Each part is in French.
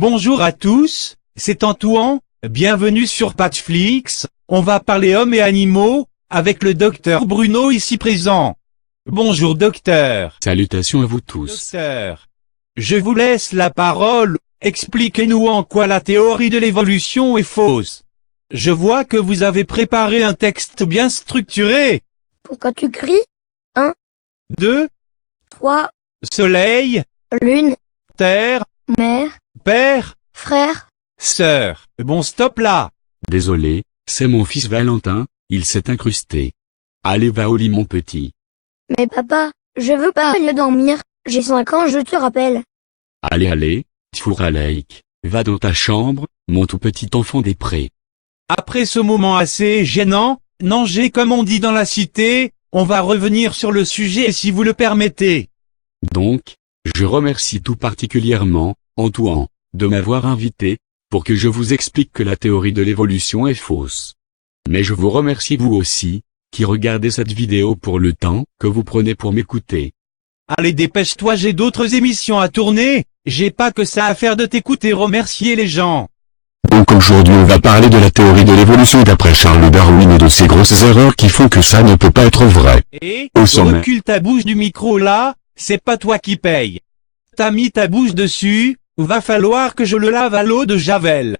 Bonjour à tous, c'est Antoine, bienvenue sur Patchflix, on va parler hommes et animaux, avec le docteur Bruno ici présent. Bonjour docteur. Salutations à vous tous. Docteur, je vous laisse la parole, expliquez-nous en quoi la théorie de l'évolution est fausse. Je vois que vous avez préparé un texte bien structuré. Pourquoi tu cries? 1, 2, 3, soleil, lune, terre, mère, père, frère. sœur. Bon stop là. Désolé, c'est mon fils Valentin, il s'est incrusté. Allez va au lit mon petit. Mais papa, je veux pas aller dormir, j'ai 5 ans, je te rappelle. Allez, Tfouralaïk, va dans ta chambre, mon tout petit enfant des prés. Après ce moment assez gênant, nangé comme on dit dans la cité, on va revenir sur le sujet si vous le permettez. Donc, je remercie tout particulièrement, Antoine, de m'avoir invité, pour que je vous explique que la théorie de l'évolution est fausse. Mais je vous remercie vous aussi, qui regardez cette vidéo pour le temps que vous prenez pour m'écouter. Allez dépêche-toi, j'ai d'autres émissions à tourner, j'ai pas que ça à faire de t'écouter remercier les gens. Donc aujourd'hui on va parler de la théorie de l'évolution d'après Charles Darwin et de ces grosses erreurs qui font que ça ne peut pas être vrai. Et, Au sommet. recule ta bouche du micro là, c'est pas toi qui paye. T'as mis ta bouche dessus, va falloir que je le lave à l'eau de Javel.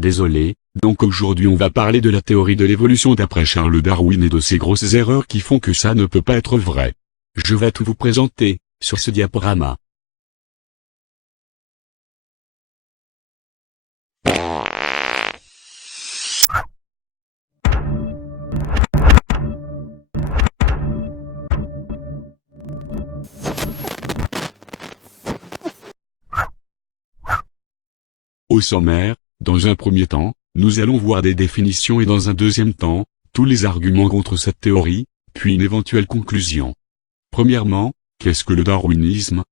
Désolé, donc aujourd'hui on va parler de la théorie de l'évolution d'après Charles Darwin et de ces grosses erreurs qui font que ça ne peut pas être vrai. Je vais tout vous présenter, sur ce diaporama. Au sommaire, dans un premier temps, nous allons voir des définitions et dans un deuxième temps, tous les arguments contre cette théorie, puis une éventuelle conclusion. Premièrement, qu'est-ce que le darwinisme?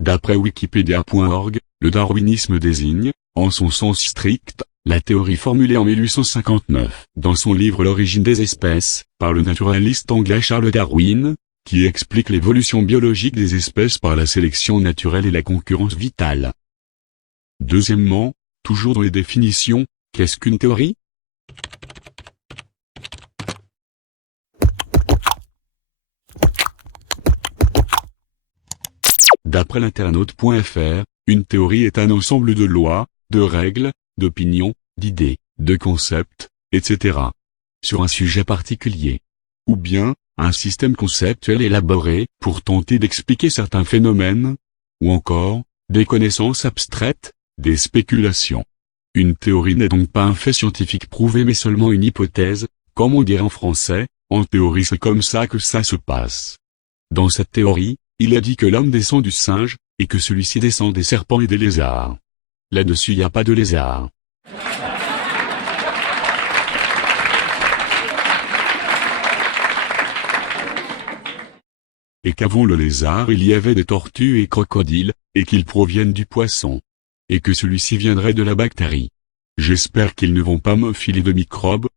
D'après Wikipedia.org, le darwinisme désigne, en son sens strict, la théorie formulée en 1859, dans son livre L'origine des espèces, par le naturaliste anglais Charles Darwin, qui explique l'évolution biologique des espèces par la sélection naturelle et la concurrence vitale. Deuxièmement, toujours dans les définitions, qu'est-ce qu'une théorie? D'après l'internaute.fr, une théorie est un ensemble de lois, de règles, d'opinions, d'idées, de concepts, etc. sur un sujet particulier. Ou bien, un système conceptuel élaboré pour tenter d'expliquer certains phénomènes. Ou encore, des connaissances abstraites, des spéculations. Une théorie n'est donc pas un fait scientifique prouvé mais seulement une hypothèse, comme on dirait en français, en théorie c'est comme ça que ça se passe. Dans cette théorie, il est dit que l'homme descend du singe, et que celui-ci descend des serpents et des lézards. Là-dessus y a pas de lézard. Et qu'avant le lézard il y avait des tortues et crocodiles, et qu'ils proviennent du poisson. Et que celui-ci viendrait de la bactérie. J'espère qu'ils ne vont pas me filer de microbes,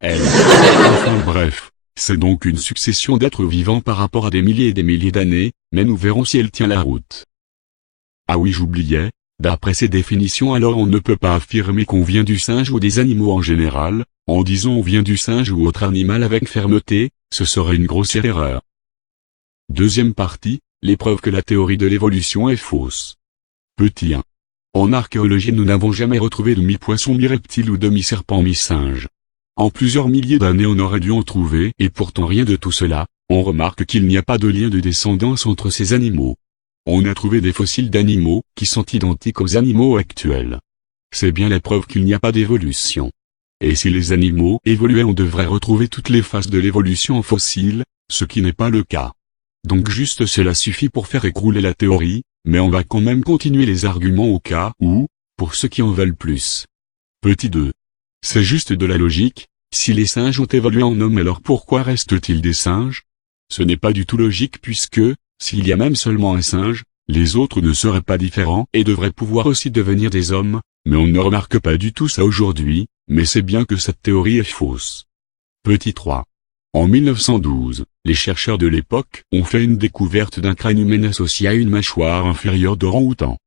Enfin bref, c'est donc une succession d'êtres vivants par rapport à des milliers et des milliers d'années, mais nous verrons si elle tient la route. Ah oui j'oubliais, d'après ces définitions alors on ne peut pas affirmer qu'on vient du singe ou des animaux en général, en disant on vient du singe ou autre animal avec fermeté, ce serait une grossière erreur. Deuxième partie, les preuves que la théorie de l'évolution est fausse. Petit 1. En archéologie nous n'avons jamais retrouvé de mi-poisson mi-reptile ou de mi-serpent mi-singe. En plusieurs milliers d'années on aurait dû en trouver et pourtant rien de tout cela, on remarque qu'il n'y a pas de lien de descendance entre ces animaux. On a trouvé des fossiles d'animaux qui sont identiques aux animaux actuels. C'est bien la preuve qu'il n'y a pas d'évolution. Et si les animaux évoluaient on devrait retrouver toutes les phases de l'évolution en fossiles, ce qui n'est pas le cas. Donc juste cela suffit pour faire écrouler la théorie, mais on va quand même continuer les arguments au cas où, pour ceux qui en veulent plus. Petit 2. C'est juste de la logique, si les singes ont évolué en hommes alors pourquoi restent-ils des singes? Ce n'est pas du tout logique puisque, s'il y a même seulement un singe, les autres ne seraient pas différents et devraient pouvoir aussi devenir des hommes, mais on ne remarque pas du tout ça aujourd'hui, mais c'est bien que cette théorie est fausse. Petit 3. En 1912, les chercheurs de l'époque ont fait une découverte d'un crâne humain associé à une mâchoire inférieure d'orang-outan.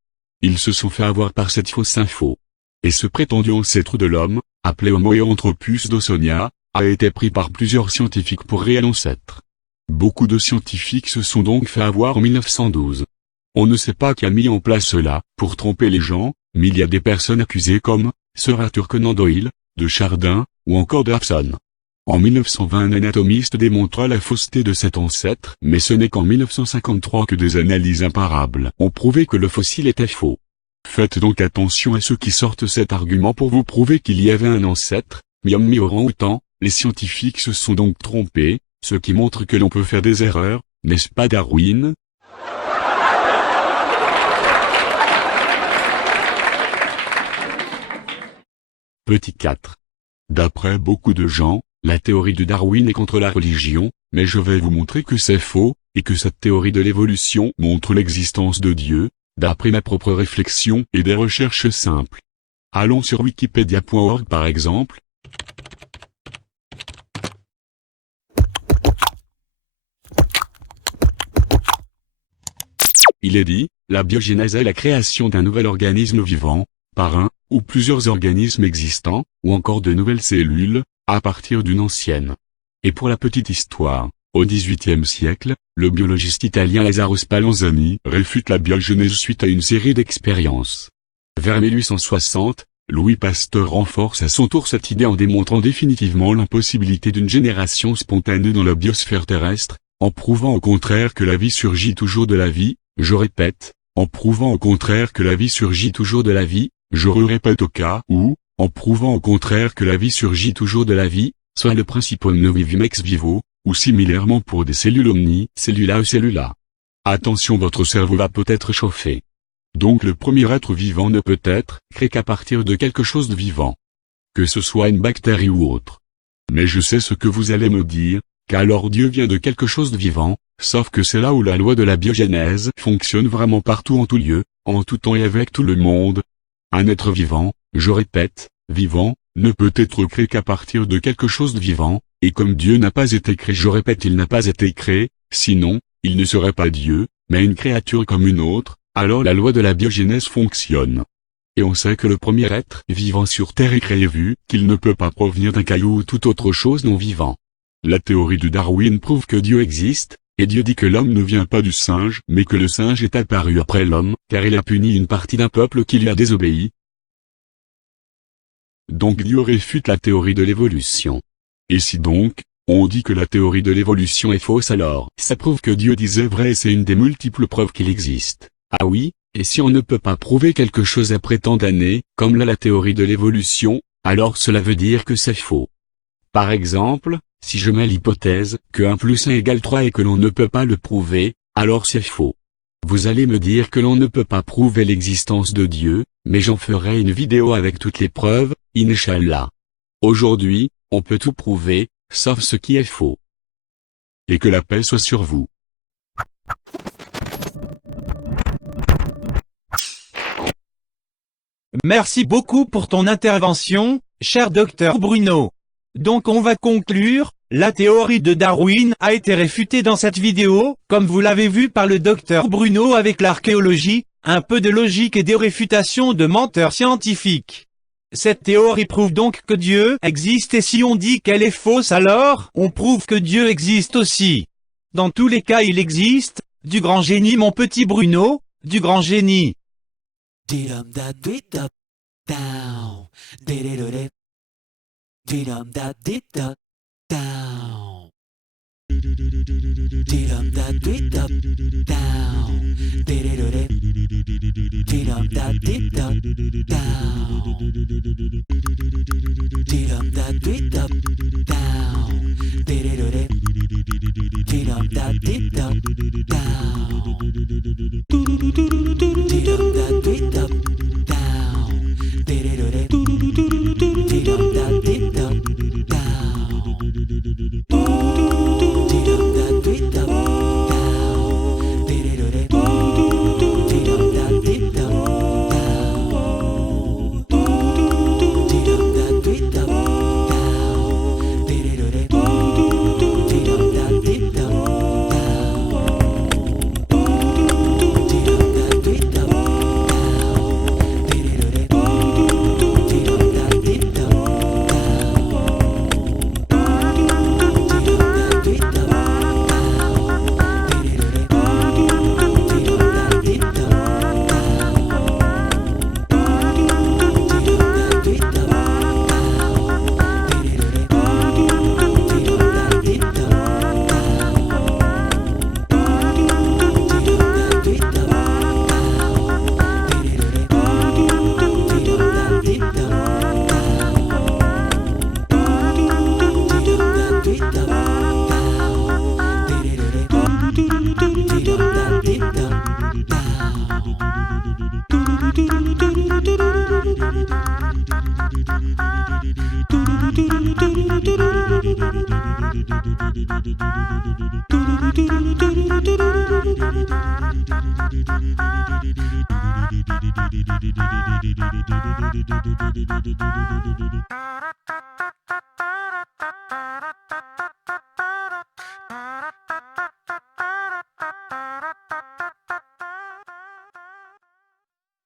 Ils se sont fait avoir par cette fausse info. Et ce prétendu ancêtre de l'homme, appelé Homo eanthropus dawsonia, a été pris par plusieurs scientifiques pour réel ancêtre. Beaucoup de scientifiques se sont donc fait avoir en 1912. On ne sait pas qui a mis en place cela, pour tromper les gens, mais il y a des personnes accusées comme Sir Arthur Conan Doyle, de Chardin, ou encore de Hobson. En 1920 un anatomiste démontra la fausseté de cet ancêtre, mais ce n'est qu'en 1953 que des analyses imparables ont prouvé que le fossile était faux. Faites donc attention à ceux qui sortent cet argument pour vous prouver qu'il y avait un ancêtre, mi-homme mi-orang-outan. Les scientifiques se sont donc trompés, ce qui montre que l'on peut faire des erreurs, n'est-ce pas Darwin? Petit 4. D'après beaucoup de gens, la théorie de Darwin est contre la religion, mais je vais vous montrer que c'est faux, et que cette théorie de l'évolution montre l'existence de Dieu, d'après ma propre réflexion et des recherches simples. Allons sur wikipedia.org par exemple. Il est dit, la biogénèse est la création d'un nouvel organisme vivant, par un ou plusieurs organismes existants, ou encore de nouvelles cellules, à partir d'une ancienne. Et pour la petite histoire, au XVIIIe siècle, le biologiste italien Lazzaro Spallanzani réfute la biogénèse suite à une série d'expériences. Vers 1860, Louis Pasteur renforce à son tour cette idée en démontrant définitivement l'impossibilité d'une génération spontanée dans la biosphère terrestre, en prouvant au contraire que la vie surgit toujours de la vie, je répète, en prouvant au contraire que la vie surgit toujours de la vie, je répète au cas où, en prouvant au contraire que la vie surgit toujours de la vie, soit le principe omne vivum ex vivo, ou similairement pour des cellules omni, cellula ou cellula. Attention, votre cerveau va peut-être chauffer. Donc le premier être vivant ne peut être créé qu'à partir de quelque chose de vivant. Que ce soit une bactérie ou autre. Mais je sais ce que vous allez me dire, qu'alors Dieu vient de quelque chose de vivant, sauf que c'est là où la loi de la biogénèse fonctionne vraiment partout en tout lieu, en tout temps et avec tout le monde. Un être vivant, je répète, vivant, ne peut être créé qu'à partir de quelque chose de vivant, et comme Dieu n'a pas été créé, je répète, il n'a pas été créé, sinon, il ne serait pas Dieu, mais une créature comme une autre, alors la loi de la biogénèse fonctionne. Et on sait que le premier être vivant sur Terre est créé vu qu'il ne peut pas provenir d'un caillou ou toute autre chose non vivant. La théorie de Darwin prouve que Dieu existe, et Dieu dit que l'homme ne vient pas du singe, mais que le singe est apparu après l'homme, car il a puni une partie d'un peuple qui lui a désobéi. Donc Dieu réfute la théorie de l'évolution. Et si donc, on dit que la théorie de l'évolution est fausse, alors ça prouve que Dieu disait vrai et c'est une des multiples preuves qu'il existe. Ah oui, et si on ne peut pas prouver quelque chose après tant d'années, comme là la théorie de l'évolution, alors cela veut dire que c'est faux. Par exemple, si je mets l'hypothèse que 1 plus 1 égale 3 et que l'on ne peut pas le prouver, alors c'est faux. Vous allez me dire que l'on ne peut pas prouver l'existence de Dieu, mais j'en ferai une vidéo avec toutes les preuves, Inch'Allah. Aujourd'hui, on peut tout prouver, sauf ce qui est faux. Et que la paix soit sur vous. Merci beaucoup pour ton intervention, cher docteur Bruno. Donc on va conclure, la théorie de Darwin a été réfutée dans cette vidéo, comme vous l'avez vu par le docteur Bruno avec l'archéologie, un peu de logique et des réfutations de menteurs scientifiques. Cette théorie prouve donc que Dieu existe et si on dit qu'elle est fausse alors, on prouve que Dieu existe aussi. Dans tous les cas il existe, du grand génie mon petit Bruno, du grand génie.